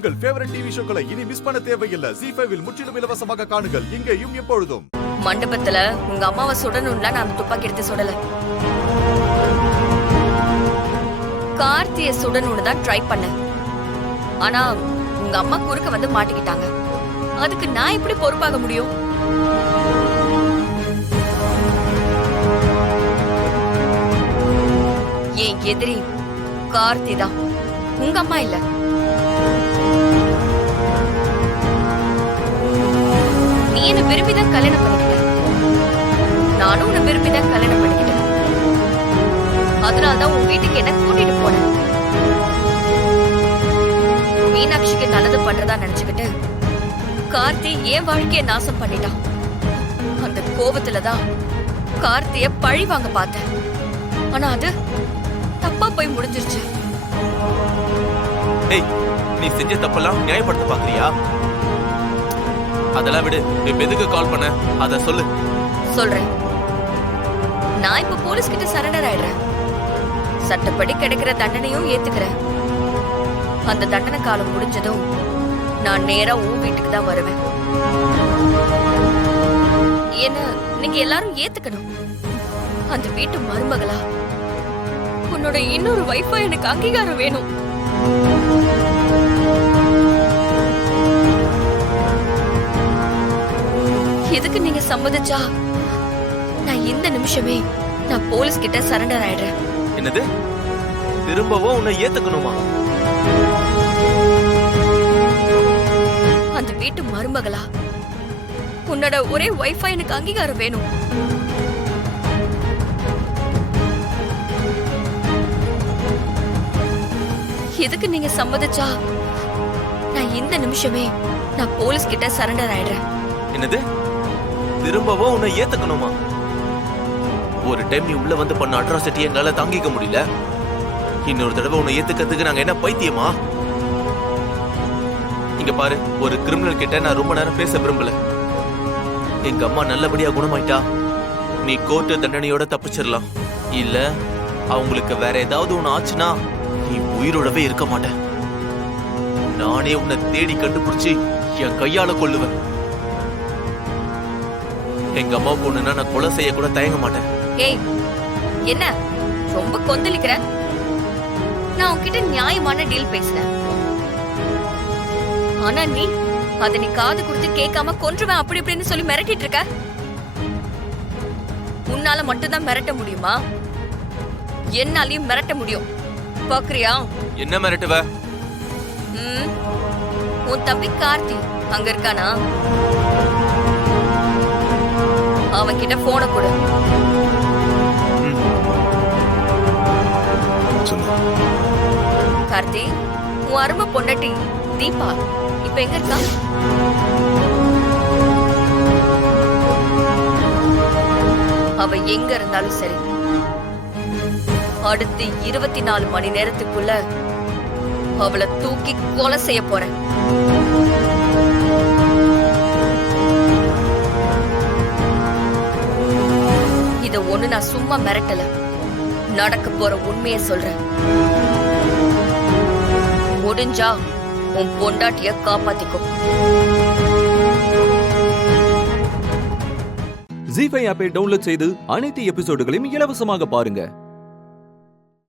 உங்கள் favourite TV ஷோக்களை இனி miss பண்ண தேவையில்லை. ZEE5 இல் முற்றிலும் இலவசமாக காணுங்கள், இங்கேயும் எப்பொழுதும். மண்டபத்துல உங்க அம்மாவை சுடணும்ல, நான் துப்பாக்கி எடுத்து சுடல. கார்த்திய சுடணும்னு தான் ட்ரை பண்ணேன். ஆனா உங்க அம்மா குறுக்க வந்து மாட்டிக்கிட்டாங்க. அதுக்கு நான் எப்படி பொறுப்பாக முடியும்? என் எதிரி கார்த்தி தான், உங்க அம்மா இல்ல. நீ என்ன விரும்பிதான் கல்யாணம் பண்ணிக்கிட்ட, நானும் உன்னை விரும்பிதான் கல்யாணம் பண்ணிக்கிட்டேன். அதனாலதான் உன் வீட்டுக்கு என்ன கூட்டிட்டு போனேன். மீனாட்சிக்கு நல்லது பண்றதா நினைச்சுக்கிட்டு கார்த்தி என் வாழ்க்கைய நாசம் பண்ணிட்டான். அந்த கோபத்துலதான் கார்த்திய பழி வாங்க பார்த்தேன். ஆனா அது தப்பா போய் முடிஞ்சிருச்சு. ஏய், நீ செஞ்ச தப்பெல்லாம் நியாயப்படுத்த பாக்குறியா? அதெல்லாம் விடு. இப்ப எதுக்கு கால் பண்ண, அத சொல்லு. சொல்றேன். நான் இப்ப போலீஸ் கிட்ட சரண்டர் ஆயிடுறேன். சட்டப்படி கிடைக்கிற தண்டனையும் ஏத்துக்கிறேன். அந்த தண்டனை காலம் முடிஞ்சதும் நான் நேரா உன் வீட்டுக்கு தான் வருவேன். என்ன நீங்க எல்லாரும் ஏத்துக்கணும். அந்த வீட்டு மருமகளா உன்னோட இன்னொரு வைஃபா எனக்கு அங்கீகாரம் வேணும். எதுக்கு நீங்க சம்மதிச்சா நான் இந்த நிமிஷமே நான் போலீஸ் கிட்ட சரண்டர் ஆயிடுறேன். என்னது? திரும்பவும் உன்னை ஏத்துக்கணுமா? அந்த வீட்டு மருமகளா உன்னோட ஒரே வைஃபா எனக்கு அங்கீகாரம் வேணும். எதுக்கு நீங்க சம்மதிச்சா நான் இந்த நிமிஷமே நான் போலீஸ் கிட்ட சரண்டர் ஆயிடுறேன். என்னது? திரும்பவும் உன்னை ஏத்துக்கணுமா? ஒரு டைம் நீ உள்ள வந்து பண்ண அட்ராசிட்டி எங்களால தாங்கிக்க முடியல. இன்னொரு தடவை உன்னை ஏத்துக்கிறதுக்கு நாங்க என்ன பைத்தியமா? இங்க பாரு, ஒரு கிரிமினல் கிட்ட நான் ரொம்ப நேரம் பேச விரும்பல. எங்க அம்மா நல்லபடியா குணமாயிட்டா நீ கோர்ட்டு தண்டனையோட தப்பிச்சிடலாம். இல்ல அவங்களுக்கு வேற ஏதாவது ஒண்ணு ஆச்சுன்னா நீ உயிரோடவே இருக்க மாட்ட. நானே உன்னை தேடி கண்டுபிடிச்சு என் கையால கொல்லுவேன். எங்க அம்மா பொண்ணுன்னா நான் கொலை செய்ய கூட தயங்க மாட்டேன். ஏய், என்ன ரொம்ப கொந்தளிக்கிற? நான் உன்கிட்ட நியாயமான டீல் பேசுறேன். ஆனா நீ அத நீ காது கொடுத்து கேட்காம கொன்றுவேன் அப்படி இப்படின்னு சொல்லி மிரட்டிட்டு இருக்க. உன்னால மட்டும்தான் மிரட்ட முடியுமா? என்னாலையும் மிரட்ட முடியும். பாக்குறியா? என்ன மிரட்டுவ? உன் தம்பி கார்த்தி அங்க இருக்கானா? அவன் கிட்ட போன கொடு. கார்த்தி, உன் அருமை பொண்டாட்டி தீபா இப்ப எங்க இருக்கா? அவ எங்க இருந்தாலும் சரி, அடுத்து 24 மணி நேரத்துக்குள்ள அவளை தூக்கி கொலை செய்ய போறேன். இத ஒண்ணு நான் சும்மா மிரட்டல, நடக்க போற உண்மைய சொல்றேன். முடிஞ்சா உன் பொண்டாட்டிய காப்பாத்திக்கும். ZEE5 ஆப்பை டவுன்லோட் செய்து அனைத்து எபிசோடுகளையும் இலவசமாக பாருங்க.